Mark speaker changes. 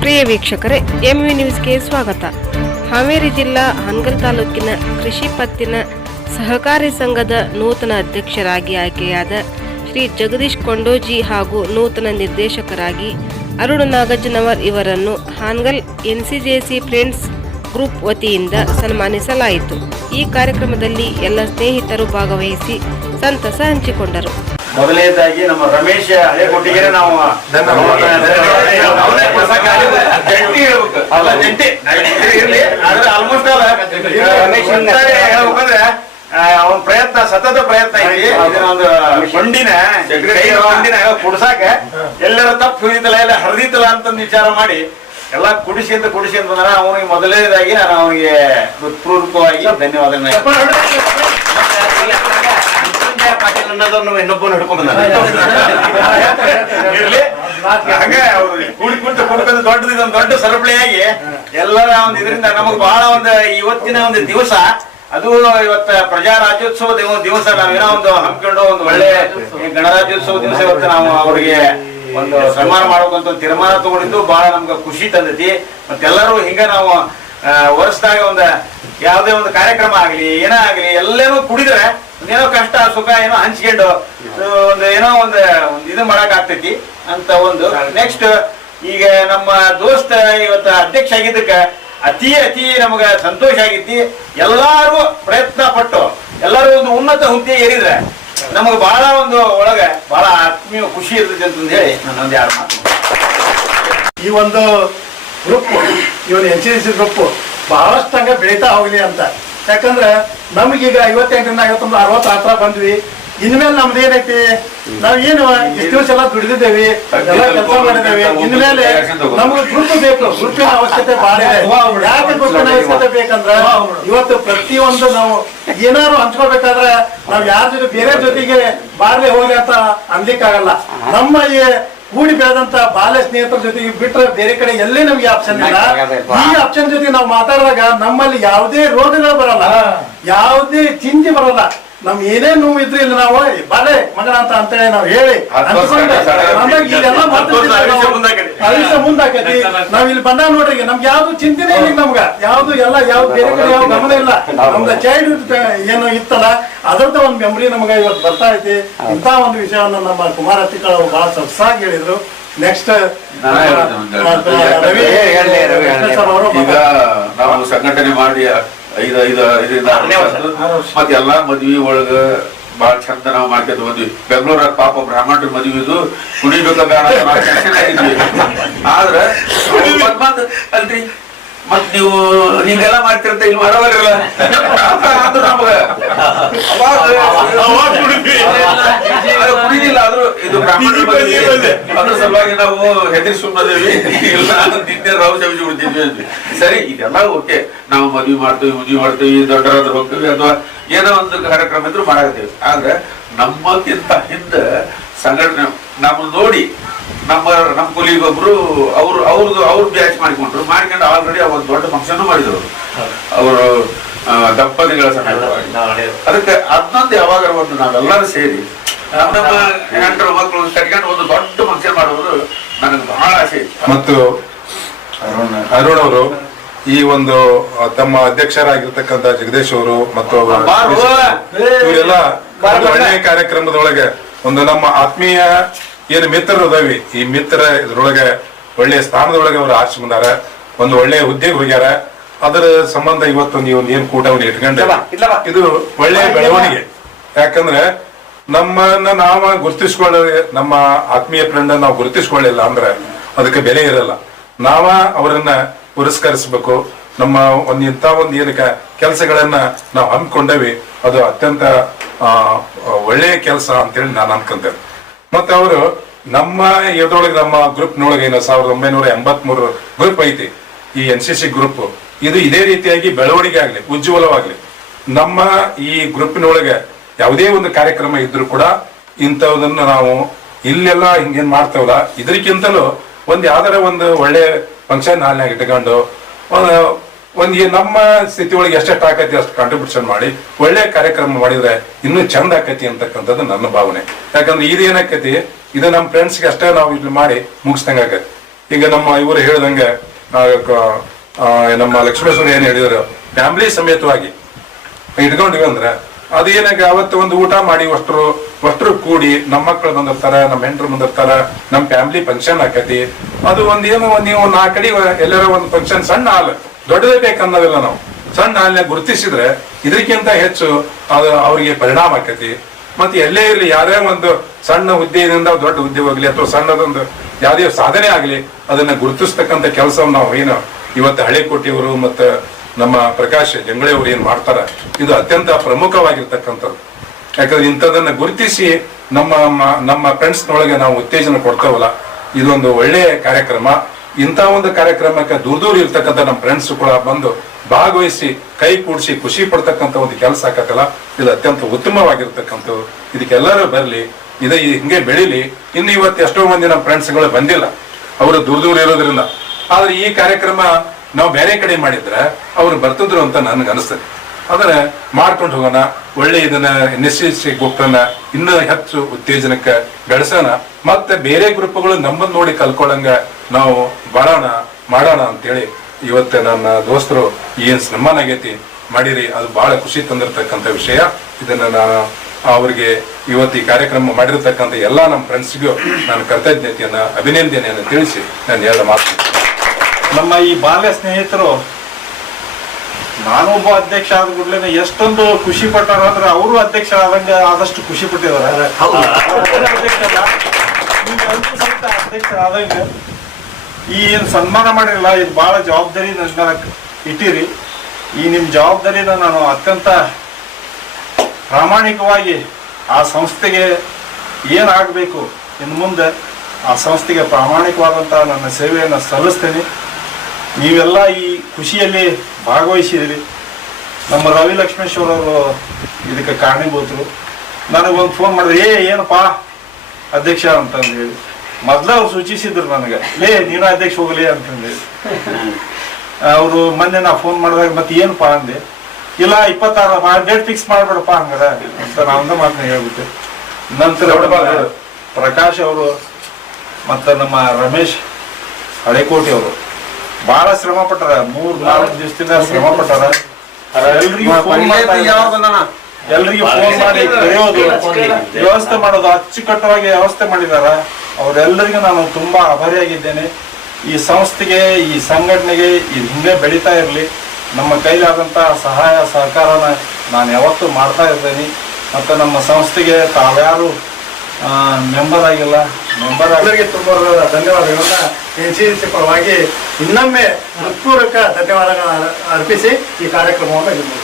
Speaker 1: ಪ್ರಿಯ ವೀಕ್ಷಕರೇ ಎಂವಿ ನ್ಯೂಸ್ಗೆ ಸ್ವಾಗತ. ಹಾವೇರಿ ಜಿಲ್ಲಾ ಹನಗಲ್ ತಾಲೂಕಿನ ಕೃಷಿ ಪತ್ತಿನ ಸಹಕಾರಿ ಸಂಘದ ನೂತನ ಅಧ್ಯಕ್ಷರಾಗಿ ಆಯ್ಕೆಯಾದ ಶ್ರೀ ಜಗದೀಶ್ ಕೊಂಡೋಜಿ ಹಾಗೂ ನೂತನ ನಿರ್ದೇಶಕರಾಗಿ ಅರುಣ್ ನಾಗಜ್ಜನವರ್ ಇವರನ್ನು ಹಾನ್ಗಲ್ ಎನ್ಸಿಜೆಸಿ ಫ್ರೆಂಡ್ಸ್ ಗ್ರೂಪ್ ವತಿಯಿಂದ ಸನ್ಮಾನಿಸಲಾಯಿತು. ಈ ಕಾರ್ಯಕ್ರಮದಲ್ಲಿ ಎಲ್ಲ ಸ್ನೇಹಿತರು ಭಾಗವಹಿಸಿ ಸಂತಸ ಹಂಚಿಕೊಂಡರು.
Speaker 2: ಮೊದಲನೇದಾಗಿ ನಮ್ಮ ರಮೇಶ್ ಹಳೆ. ಕೊಟ್ಟಿಗೆ ನಾವು ಅವನೇ ಜಂಟಿ ಹೇಳ್ಬೇಕು. ಅಲ್ಲ ಜಂಟಿ. ಇರ್ಲಿ. ಆದ್ರೆ ಆಲ್ಮೋಸ್ಟ್ ಹೇಳ್ಬೇಕಂದ್ರೆ ಅವನ ಪ್ರಯತ್ನ ಸತತ ಪ್ರಯತ್ನ ಐತಿ. ಒಂದು ಮಂಡಿನ ಮಂಡಿನ ಕುಡ್ಸಾಕ ಎಲ್ಲರ ತಪ್ಪು ಹಿಡಿತಲ್ಲ ಎಲ್ಲ ಹರಿದಿತ್ತಲ್ಲ ಅಂತಂದು ವಿಚಾರ ಮಾಡಿ ಎಲ್ಲ ಕುಡಿಸಿ ಅಂತ ಕುಡಿಸಿ ಅಂತಂದ್ರೆ ಅವನಿಗೆ ಮೊದಲನೇದಾಗಿ ನಾನು ಅವನಿಗೆ ಹೃತ್ಪೂರ್ವಕವಾಗಿ ಧನ್ಯವಾದ
Speaker 3: ಅನ್ನೋದನ್ನು ಇನ್ನೊಬ್ಬನ ಹಿಡ್ಕೊಂಡ್
Speaker 2: ಇರ್ಲಿ. ಹಂಗ ಅವ್ರು ಕೂಡಿ ಕುಂತು ಕುಡ್ಕೊಂಡು ದೊಡ್ಡದು ಇದೊಂದು ದೊಡ್ಡ ಸರಪಳಿಯಾಗಿ ಎಲ್ಲರ ಒಂದು ಇದರಿಂದ ನಮಗ್ ಬಹಳ ಒಂದು ಇವತ್ತಿನ ಒಂದು ದಿವಸ. ಅದು ಇವತ್ತ ಪ್ರಜಾ ರಾಜ್ಯೋತ್ಸವ ದಿವ- ದಿವಸ. ನಾವೇನೋ ಒಂದು ಹಮ್ಮಿಕೊಂಡು ಒಂದು ಒಳ್ಳೆ ಗಣರಾಜ್ಯೋತ್ಸವ ದಿವಸ ಇವತ್ತು ನಾವು ಅವರಿಗೆ ಒಂದು ಸನ್ಮಾನ ಮಾಡ್ಬೇಕಂತ ಒಂದು ತೀರ್ಮಾನ ತಗೊಂಡಿದ್ದು. ಬಹಳ ನಮ್ಗೆ ಖುಷಿ ತಂದೈತಿ. ಮತ್ತೆಲ್ಲರೂ ಹಿಂಗ ನಾವು ಅಹ್ ವರ್ಷದಾಗ ಒಂದು ಯಾವುದೇ ಒಂದು ಕಾರ್ಯಕ್ರಮ ಆಗ್ಲಿ ಏನೇ ಆಗ್ಲಿ ಎಲ್ಲೇನೂ ಕುಡಿದ್ರೆ ಏನೋ ಕಷ್ಟ ಸುಖ ಏನೋ ಹಂಚ್ಕೊಂಡು ಒಂದು ಏನೋ ಒಂದು ಇದು ಮಾಡಕ್ ಆಗ್ತೈತಿ ಅಂತ ಒಂದು. ನೆಕ್ಸ್ಟ್ ಈಗ ನಮ್ಮ ದೋಸ್ತ ಇವತ್ತ ಅಧ್ಯಕ್ಷ ಆಗಿದ್ದಕ್ಕ ಅತಿ ಅತಿ ನಮಗ ಸಂತೋಷ ಆಗೈತಿ ಎಲ್ಲಾರು ಪ್ರಯತ್ನ ಪಟ್ಟು ಎಲ್ಲರೂ ಒಂದು ಉನ್ನತ ಹುದ್ದೆ ಏರಿದ್ರೆ ನಮಗೆ ಬಹಳ ಒಂದು ಒಳಗೆ ಬಹಳ ಆತ್ಮೀಯ ಖುಷಿ ಇರ್ತೈತಿ ಅಂತಂದು ಹೇಳಿ ನನ್ನೊಂದು ಒಂದು ಎರಡು ಮಾತು
Speaker 4: ಈ ಒಂದು group even N C C group ಬಹಳಷ್ಟು ಹಂಗ ಬೆಳೀತಾ ಹೋಗ್ಲಿ ಅಂತ. ಯಾಕಂದ್ರೆ ನಮಗೀಗ ಐವತ್ತೆಂಟರಿಂದ ಐವತ್ತೊಂದು ಅರವತ್ತು ಹತ್ರ ಬಂದ್ವಿ. ಇನ್ಮೇಲೆ ನಮ್ದು ಏನೈತಿ? ನಾವ್ ಏನು ಎಷ್ಟು ದಿವಸ ಎಲ್ಲ ದುಡಿದಿದ್ದೇವೆ ಎಲ್ಲ ಕೆಲಸ ಮಾಡಿದ್ದೇವೆ. ಇನ್ಮೇಲೆ ನಮ್ಗೆ ಗುರುತು ಬೇಕು ಗುರುತಿನ ಅವಶ್ಯಕತೆ ಬಹಳ ಇದೆ. ಯಾಕೆ ಗುರುತಿನ ಅವಶ್ಯಕತೆ ಬೇಕಂದ್ರ ಇವತ್ತು ಪ್ರತಿಯೊಂದು ನಾವು ಏನಾದ್ರು ಹಂಚ್ಕೋಬೇಕಾದ್ರೆ ನಾವ್ ಯಾರ ಜೊತೆ ಬೇರೆ ಜೊತೆಗೆ ಬಾರ್ಲೆ ಹೋಗಿ ಅಂತ ಅನ್ಲಿಕ್ಕಾಗಲ್ಲ. ನಮ್ಮ ಈ ಕೂಡಿ ಬೆಳೆದಂತ ಬಾಲ್ಯ ಸ್ನೇಹಿತರ ಜೊತೆಗೆ ಬಿಟ್ಟರೆ ಬೇರೆ ಕಡೆ ಎಲ್ಲೇ ನಮ್ಗೆ ಆಪ್ಷನ್ ಇಲ್ಲ. ಈ ಆಪ್ಷನ್ ಜೊತೆ ನಾವು ಮಾತಾಡಿದಾಗ ನಮ್ಮಲ್ಲಿ ಯಾವುದೇ ರೋಗಗಳು ಬರಲ್ಲ. ಯಾವುದೇ ಚಿಂತೆ ಬರಲ್ಲ. ನಮ್ ಏನೇ ನೋವು ಇದ್ರೆ ಇಲ್ಲ ನಾವು "ಏ, ಬಾಲೆ ಮಗನ ಅಂತ ಅಂತೇಳಿ ನಾವು ಹೇಳಿ. ನಾವು-
Speaker 2: ಮುಂದಾಕೈತಿ.
Speaker 4: ನಾವ್ ಇಲ್ಲಿ ಬಂದಾಗ ನೋಡ್ರಿ ನಮ್ಗೆ ಯಾವ್ದು ಚಿಂತೆನೇ ಇಲ್ಲ ನಮ್ಗ. ಯಾವ್ದು ಎಲ್ಲ ಯಾವ್ದು ಬೇರೆ ಕಡೆ ಯಾವ ಗಮನ ಇಲ್ಲ. ನಮ್ದ ಚೈಲ್ಡ್ಹುಡ್ ಏನೋ ಇತ್ತಲ್ಲ ಅದರದ ಒಂದು ಮೆಮೊರಿ ನಮಗೆ ಇವತ್ತು ಬರ್ತಾ ಐತಿ. ಇಂತ ಒಂದು ವಿಷಯವನ್ನು ನಮ್ಮ ಕುಮಾರ ಅತ್ತಿಕಳ್ ಅವರು ಬಹಳ ಸೊಗಸಾಗಿ ಹೇಳಿದ್ರು ನೆಕ್ಸ್ಟ್
Speaker 5: ಈಗ ನಾವು ಸಂಘಟನೆ ಮಾಡಿ ಐದ ಐದರಿಂದ. ಮತ್ತೆ ಎಲ್ಲಾ ಮದ್ವಿ ಒಳಗ ಬಾಳ ಚಂದ ನಾವು ಮಾಡ್ಕೊಂಡು ಬಂದ್ವಿ ಬೆಂಗಳೂರಾಗ ಪಾಪ ಬ್ರಾಹ್ಮಣರ ಮದುವೆದು ಕುಡಿಬೇಕ ಬೇಡ ಆದ್ರ ಅಲ್ರಿ ಮತ್ ನೀವು ಹಿಂಗೆಲ್ಲ ಮಾಡ್ತಿರ್ತ ಇಲ್ಲಿ ಮಾಡೋವಲ್ಲ ಕುಡಿದಿಲ್ಲ ಆದ್ರೂ ಇದು ಅದ್ರ ಸಲುವಾಗಿ ನಾವು ಹೆದರಿ ಸುಮ್ಮನದೇವಿ ಇಲ್ಲ ನಿನ್ನೆ ರಾವ್ ಚಮಚಿ ಉಳಿದಿದ್ವಿ ಅಂದ್ವಿ. ಸರಿ ಇದೆಲ್ಲ ಓಕೆ. ನಾವು ಮದ್ವಿ ಮಾಡ್ತೀವಿ ಮದ್ವಿ ಮಾಡ್ತೀವಿ ದೊಡ್ಡರಾದ್ರೆ ಹೋಗ್ತೀವಿ ಅಥವಾ ಏನೋ ಒಂದು ಕಾರ್ಯಕ್ರಮ ಇದ್ರು ಮಾಡಾಕತ್ತೀವಿ. ಆದ್ರೆ ನಮ್ಮಕ್ಕಿಂತ ಹಿಂದೆ ಸಂಘಟನೆ ನಮ್ಮನ್ನ ನೋಡಿ ನಮ್ಮ ನಮ್ಮ ಕೊಲಿಗೆ ಒಬ್ರು ಅವ್ರು ಅವ್ರದ್ದು ಅವ್ರು ಬ್ಯಾಚ್ ಮಾಡಿಕೊಂಡ್ರು. ಮಾಡ್ಕೊಂಡು ಆಲ್ರೆಡಿ ಒಂದು ದೊಡ್ಡ ಫಂಕ್ಷನ್ ಮಾಡಿದ್ರು ಅವರು. ದಂಪತಿಗಳ ಸಮೇತವಾಗಿ ಅದಕ್ಕೆ ಅದನ್ನೊಂದು ಯಾವಾಗ ಒಂದು ನಾವೆಲ್ಲರೂ ಸೇರಿ ನಮ್ಮ ಹೆಂಡರು ಮಕ್ಕಳು ಕಟ್ಕೊಂಡು ಒಂದು ದೊಡ್ಡ ಫಂಕ್ಷನ್ ಮಾಡೋದು ನನಗೆ ಬಹಳ ಆಸೆ ಇತ್ತು.
Speaker 6: ಮತ್ತು ಅರುಣ್ ಅವರು ಈ ಒಂದು ತಮ್ಮ ಅಧ್ಯಕ್ಷರಾಗಿರ್ತಕ್ಕಂತ ಜಗದೀಶ್ ಅವರು ಮತ್ತು ಅವರ. ಇವರೆಲ್ಲ ಕಾರ್ಯಕ್ರಮದೊಳಗೆ ಒಂದು ನಮ್ಮ ಆತ್ಮೀಯ ಏನು ಮಿತ್ರರು ಅದಾವಿ ಈ ಮಿತ್ರ ಇದ್ರೊಳಗೆ ಒಳ್ಳೆಯ ಸ್ಥಾನದೊಳಗೆ ಅವರು ಆರ್ಸಿ ಬಂದಾರ ಒಂದು ಒಳ್ಳೆಯ ಹುದ್ದೆಗೆ ಹೋಗ್ಯಾರ ಅದರ ಸಂಬಂಧ ಇವತ್ತು ನೀವು ಏನ್ ಕೂಟವನ್ನು ಇಟ್ಕೊಂಡ್ರೆ ಇದು ಒಳ್ಳೆಯ ಬೆಳವಣಿಗೆ. ಯಾಕಂದ್ರೆ ನಮ್ಮನ್ನ ನಾವ ಗುರುತಿಸ್ಕೊಳ್ಳ ನಮ್ಮ ಆತ್ಮೀಯ ಫ್ರೆಂಡ್ ನಾವು ಗುರುತಿಸ್ಕೊಳ್ಳಿಲ್ಲ ಅಂದ್ರೆ ಅದಕ್ಕೆ ಬೆಲೆ ಇರಲ್ಲ. ನಾವ ಅವರನ್ನ ಪುರಸ್ಕರಿಸಬೇಕು ನಮ್ಮ ಒಂದು ಇಂಥ ಒಂದು ಏನಕ್ಕೆ ಕೆಲಸಗಳನ್ನ ನಾವು ಹಮ್ಮಿಕೊಂಡೇವಿ, ಅದು ಅತ್ಯಂತ ಒಳ್ಳೆಯ ಕೆಲಸ ಅಂತೇಳಿ ನಾನು ಅನ್ಕೊಂತೇನೆ ಮತ್ತೆ ಅವರು ನಮ್ಮ ಇದ್ರೊಳಗೆ ನಮ್ಮ ಗ್ರೂಪ್ನೊಳಗೆ ಏನು ಸಾವಿರದ ಒಂಬೈನೂರ ಎಂಬತ್ ಮೂರು ಗ್ರೂಪ್ ಐತಿ, ಈ ಎನ್ ಸಿ ಸಿ ಗ್ರೂಪ್ ಇದು ಇದೇ ರೀತಿಯಾಗಿ ಬೆಳವಣಿಗೆ ಆಗಲಿ, ಉಜ್ವಲವಾಗಲಿ. ನಮ್ಮ ಈ ಗ್ರೂಪ್ನೊಳಗೆ ಯಾವುದೇ ಒಂದು ಕಾರ್ಯಕ್ರಮ ಇದ್ರೂ ಕೂಡ ಇಂಥದನ್ನ ನಾವು ಇಲ್ಲೆಲ್ಲ ಹಿಂಗೇನ್ ಮಾಡ್ತೇವಲ್ಲ ಇದಕ್ಕಿಂತಲೂ ಒಂದು ಯಾವ್ದಾರ ಒಂದು ಒಳ್ಳೆ ಫಂಕ್ಷನ್ ಹಾಲ್ನಾಗ ಇಟ್ಕೊಂಡು ಒಂದು ನಮ್ಮ ಸ್ಥಿತಿ ಒಳಗೆ ಎಷ್ಟೆಷ್ಟು ಆಕತಿ ಅಷ್ಟು ಕಾಂಟ್ರಿಬ್ಯೂಷನ್ ಮಾಡಿ, ಒಳ್ಳೆ ಕಾರ್ಯಕ್ರಮ ಮಾಡಿದ್ರೆ ಇನ್ನೂ ಚಂದ ಆಕತಿ ಅಂತಕ್ಕಂಥದ್ದು ನನ್ನ ಭಾವನೆ. ಯಾಕಂದ್ರೆ ಇದು ಏನಾಕತಿ, ಇದು ನಮ್ಮ ಫ್ರೆಂಡ್ಸ್ಗೆ ಅಷ್ಟೇ ನಾವು ಇಲ್ಲಿ ಮಾಡಿ ಮುಗಿಸ್ದಂಗ ಆಗತ್ತೆ ಈಗ ನಮ್ಮ ಇವರು ಹೇಳ್ದಂಗೆ ನಮ್ಮ ಲಕ್ಷ್ಮೇಶ್ವರ ಏನು ಹೇಳಿದ್ರು, ಫ್ಯಾಮಿಲಿ ಸಮೇತವಾಗಿ ಇಟ್ಕೊಂಡಿವಿ ಅಂದ್ರೆ ಅದು ಏನಾಗ ಅವತ್ತು ಒಂದು ಊಟ ಮಾಡಿ ಅಷ್ಟರು ಅಷ್ಟರು ಕೂಡಿ ನಮ್ಮ ಮಕ್ಕಳು ಬಂದಿರ್ತಾರ, ನಮ್ಮ ಹೆಂಡ್ರು ಬಂದಿರ್ತಾರ, ನಮ್ಮ ಫ್ಯಾಮಿಲಿ ಫಂಕ್ಷನ್ ಆಕತಿ. ಅದು ಒಂದ್ ಏನು, ಒಂದ್ ನೀವು ನಾಲ್ಕು ಕಡೆ ಎಲ್ಲರ ಒಂದು ಫಂಕ್ಷನ್ ಸಣ್ಣ ಹಾಲ್, ದೊಡ್ಡದೇ ಬೇಕನ್ನೋದಿಲ್ಲ ನಾವು. ಸಣ್ಣ ಹಾಲ್ನ ಗುರುತಿಸಿದ್ರೆ ಇದಕ್ಕಿಂತ ಹೆಚ್ಚು ಅದು ಅವರಿಗೆ ಪರಿಣಾಮ ಆಕತಿ. ಮತ್ತೆ ಎಲ್ಲೇ ಇರಲಿ, ಯಾರೇ ಒಂದು ಸಣ್ಣ ಹುದ್ದೆಯಿಂದ ದೊಡ್ಡ ಹುದ್ದೆ ಹೋಗ್ಲಿ ಅಥವಾ ಸಣ್ಣದೊಂದು ಯಾವುದೇ ಸಾಧನೆ ಆಗಲಿ, ಅದನ್ನ ಗುರುತಿಸ್ತಕ್ಕಂಥ ಕೆಲಸವನ್ನು ನಾವು ಏನು, ಇವತ್ತು ಹಳೆ ಕೋಟಿಯವರು ಮತ್ತು ನಮ್ಮ ಪ್ರಕಾಶ್ ಜಂಗಳಿ ಅವರು ಏನ್ ಮಾಡ್ತಾರ, ಇದು ಅತ್ಯಂತ ಪ್ರಮುಖವಾಗಿರ್ತಕ್ಕಂಥದ್ದು. ಯಾಕಂದ್ರೆ ಇಂಥದನ್ನ ಗುರುತಿಸಿ ನಮ್ಮ ನಮ್ಮ ಫ್ರೆಂಡ್ಸ್ನೊಳಗೆ ನಾವು ಉತ್ತೇಜನ ಕೊಡ್ತೇವಲ್ಲ, ಇದೊಂದು ಒಳ್ಳೆಯ ಕಾರ್ಯಕ್ರಮ. ಇಂಥ ಒಂದು ಕಾರ್ಯಕ್ರಮಕ್ಕೆ ದೂರ ದೂರ ಇರ್ತಕ್ಕಂಥ ನಮ್ಮ ಫ್ರೆಂಡ್ಸ್ ಕೂಡ ಬಂದು ಭಾಗವಹಿಸಿ, ಕೈ ಕೂಡಿಸಿ ಖುಷಿ ಪಡ್ತಕ್ಕಂಥ ಒಂದು ಕೆಲಸ ಆಕತ್ತಲ್ಲ, ಇದು ಅತ್ಯಂತ ಉತ್ತಮವಾಗಿರ್ತಕ್ಕಂಥದ್ದು. ಇದಕ್ಕೆಲ್ಲರೂ ಬರಲಿ, ಇದು ಹಿಂಗೆ ಬೆಳೀಲಿ, ಇನ್ನು ಇವತ್ತು ಎಷ್ಟೋ ಮಂದಿ ನಮ್ಮ ಫ್ರೆಂಡ್ಸ್ಗಳು ಬಂದಿಲ್ಲ. ಅವರು ದೂರ ದೂರ ಇರೋದ್ರಿಂದ. ಆದ್ರೆ ಈ ಕಾರ್ಯಕ್ರಮ ನಾವು ಬೇರೆ ಕಡೆ ಮಾಡಿದ್ರೆ ಅವ್ರು ಬರ್ತಿದ್ರು ಅಂತ ನನಗೆ ಅನಿಸ್ತದೆ ಅದನ್ನ ಮಾಡ್ಕೊಂಡು ಹೋಗೋಣ, ಒಳ್ಳೆ ಇದನ್ನ ಎನ್ ಎಸ್ ಸಿ ಗುಂಪನ್ನ ಇನ್ನೂ ಹೆಚ್ಚು ಉತ್ತೇಜನಕ್ಕೆ ಬೆಳೆಸೋಣ, ಮತ್ತೆ ಬೇರೆ ಗ್ರೂಪ್ಗಳು ನಮ್ಮನ್ನ ನೋಡಿ ಕಲ್ಕೊಳ್ಳಂಗ ನಾವು ಬರೋಣ, ಮಾಡೋಣ ಅಂತೇಳಿ ಇವತ್ತು ನನ್ನ ದೋಸ್ತರು ಏನ್ ಸನ್ಮಾನ ಆಗೈತಿ ಮಾಡಿರಿ, ಅದು ಬಹಳ ಖುಷಿ ತಂದಿರತಕ್ಕಂಥ ವಿಷಯ. ಇದನ್ನ ನಾನು ಅವರಿಗೆ ಇವತ್ತು ಈ ಕಾರ್ಯಕ್ರಮ ಮಾಡಿರ್ತಕ್ಕಂಥ ಎಲ್ಲಾ ನಮ್ಮ ಫ್ರೆಂಡ್ಸ್ಗೂ ನಾನು ಕೃತಜ್ಞತೆಯನ್ನು, ಅಭಿನಂದನೆಯನ್ನು ತಿಳಿಸಿ ನಾನು ಹೇಳ ಮಾತು.
Speaker 7: ನಮ್ಮ ಈ ಬಾಲ್ಯ ಸ್ನೇಹಿತರು ನಾನೊಬ್ಬ ಅಧ್ಯಕ್ಷ ಆದ ಕೂಡಲೇ ಎಷ್ಟೊಂದು ಖುಷಿ ಪಟ್ಟಾರ ಅಂದ್ರೆ ಅವರು ಅಧ್ಯಕ್ಷ ಆದಂಗೆ ಆದಷ್ಟು ಖುಷಿ ಪಟ್ಟಿದ್ದಾರೆ. ಅಧ್ಯಕ್ಷ ಆದಂಗೆ ಈ ಏನ್ ಸನ್ಮಾನ ಮಾಡಿರಲ್ಲ ಇದು ಬಹಳ ಜವಾಬ್ದಾರಿ ನನ್ನ ಇಟ್ಟಿರಿ. ಈ ನಿಮ್ ಜವಾಬ್ದಾರಿನ ನಾನು ಅತ್ಯಂತ ಪ್ರಾಮಾಣಿಕವಾಗಿ ಆ ಸಂಸ್ಥೆಗೆ ಏನಾಗಬೇಕು ಇನ್ನು ಮುಂದೆ ಆ ಸಂಸ್ಥೆಗೆ ಪ್ರಾಮಾಣಿಕವಾದಂಥ ನನ್ನ ಸೇವೆಯನ್ನು ಸಲ್ಲಿಸ್ತೇನೆ. ನೀವೆಲ್ಲ ಈ ಖುಷಿಯಲ್ಲಿ ಭಾಗವಹಿಸಿದಿರಿ ನಮ್ಮ ರವಿ ಲಕ್ಷ್ಮೇಶ್ವರ ಅವರು ಇದಕ್ಕೆ ಕಾರಣೀಭೂತರು. ನನಗೊಂದು ಫೋನ್ ಮಾಡಿದ್ರೆ ಏ ಏನಪ್ಪಾ ಅಧ್ಯಕ್ಷ ಅಂತಂದು ಹೇಳಿ ಮೊದ್ಲು ಅವ್ರು ಸೂಚಿಸಿದ್ರು ನನಗೆ ಲೇ ನೀನು ಅಧ್ಯಕ್ಷ ಹೋಗಲಿ ಅಂತಂದೇಳಿ. ಅವರು ಮೊನ್ನೆ ನಾ ಫೋನ್ ಮಾಡಿದಾಗ ಮತ್ತೆ ಏನಪ್ಪಾ ಅಂದೆ? ಇಲ್ಲ ಇಪ್ಪತ್ತಾರು ಡೇಟ್ ಫಿಕ್ಸ್ ಮಾಡ್ಬೇಡಪ್ಪ ಹಂಗಾರ ಅಂತ ನಾ ಒಂದ ಮಾತನ್ನ ಹೇಳ್ಬಿಟ್ಟೆ. ನಂತರ ಪ್ರಕಾಶ್ ಅವರು ಮತ್ತು ನಮ್ಮ ರಮೇಶ್ ಹಳೆಕೋಟೆ ಅವರು ಬಹಳ ಶ್ರಮ ಪಟ್ಟಾರ ಮೂರ್ ನಾಲ್ಕು ದಿವಸದಿಂದ ಶ್ರಮ ಪಟ್ಟಾರ ಎಲ್ರಿಗೂ ಫೋನ್. ಎಲ್ರಿಗೂ ಫೋನ್ ಮಾಡಿ ಕರೆಯೋದು ವ್ಯವಸ್ಥೆ ಮಾಡೋದು ಅಚ್ಚುಕಟ್ಟವಾಗಿ ವ್ಯವಸ್ಥೆ ಮಾಡಿದಾರ. ಅವರೆಲ್ಲರಿಗೂ ನಾನು ತುಂಬಾ ಆಭಾರಿಯಾಗಿದ್ದೇನೆ. ಈ ಸಂಸ್ಥೆಗೆ ಈ ಸಂಘಟನೆಗೆ ಇದು ಹಿಂಗೆ ಬೆಳೀತಾ ಇರಲಿ. ನಮ್ಮ ಕೈಲಾದಂಥ ಸಹಾಯ ಸಹಕಾರನ ನಾನು ಯಾವತ್ತೂ ಮಾಡ್ತಾ ಇರ್ತೇನೆ. ಮತ್ತು ನಮ್ಮ ಸಂಸ್ಥೆಗೆ ತಾವ್ಯಾರು ಮೆಂಬರ್ ಆಗಿಲ್ಲ ಮೆಂಬರ್
Speaker 4: ಎಲ್ಲರಿಗೆ ತುಂಬ ಧನ್ಯವಾದಗಳನ್ನ ಎನ್ ಸಿ ಸಿ ಪರವಾಗಿ ಇನ್ನೊಮ್ಮೆ ಹೃತ್ಪೂರ್ವಕ ಧನ್ಯವಾದಗಳನ್ನು ಅರ್ಪಿಸಿ ಈ ಕಾರ್ಯಕ್ರಮವನ್ನು.